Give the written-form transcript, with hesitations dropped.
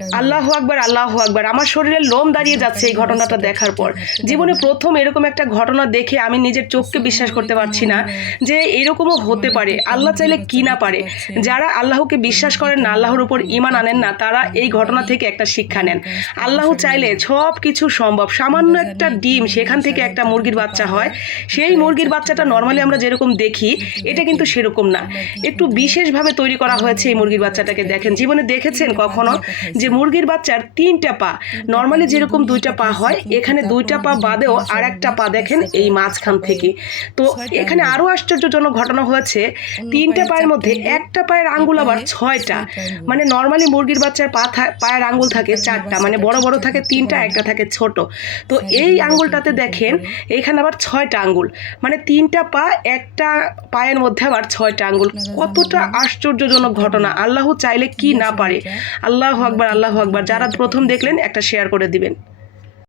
আল্লাহু আকবার, আল্লাহু আকবার। আমার শরীরের লোম দাঁড়িয়ে যাচ্ছে এই ঘটনাটা দেখার পর। জীবনে প্রথম এরকম একটা ঘটনা দেখে আমি নিজের চোখকে বিশ্বাস করতে পারছি না যে এরকমও হতে পারে। আল্লাহ চাইলে কি না পারে। যারা আল্লাহকে বিশ্বাস করেন না, আল্লাহর উপর ঈমান আনেন না, তারা এই ঘটনা থেকে একটা শিক্ষা নেন। আল্লাহ চাইলে সব কিছু সম্ভব। সামান্য একটা ডিম, সেখান থেকে একটা মুরগির বাচ্চা হয়। সেই মুরগির বাচ্চাটা নর্মালি আমরা যেরকম দেখি, এটা কিন্তু সেরকম না। একটু বিশেষভাবে তৈরি করা হয়েছে এই মুরগির বাচ্চাটাকে। দেখেন, জীবনে দেখেছেন কখনো যে মুরগির বাচ্চার 3টা পা? নর্মালি যেরকম 2টা পা হয়, এখানে 2টা পা বাদেও আর একটা পা দেখেন এই মাঝখান থেকে। তো এখানে আরো আশ্চর্যজনক ঘটনা হয়েছে, 3টা পায়ের মধ্যে একটা পায়ের আঙ্গুল আবার 6টা। মানে নর্মালি মুরগির বাচ্চার পায়ের আঙ্গুল থাকে 4টা, মানে বড় বড় থাকে 3টা, একটা থাকে ছোট। তো এই আঙ্গুলটাতে দেখেন এখানে আবার 6টা আঙ্গুল, মানে 3টা পা, একটা পায়ের মধ্যে আবার 6টা আঙ্গুল। কতটা আশ্চর্যজনক ঘটনা! আল্লাহ চাইলে কি না পারে। আল্লাহু আকবার, আল্লাহু আকবার। যারা প্রথম দেখলেন একটা শেয়ার করে দিবেন।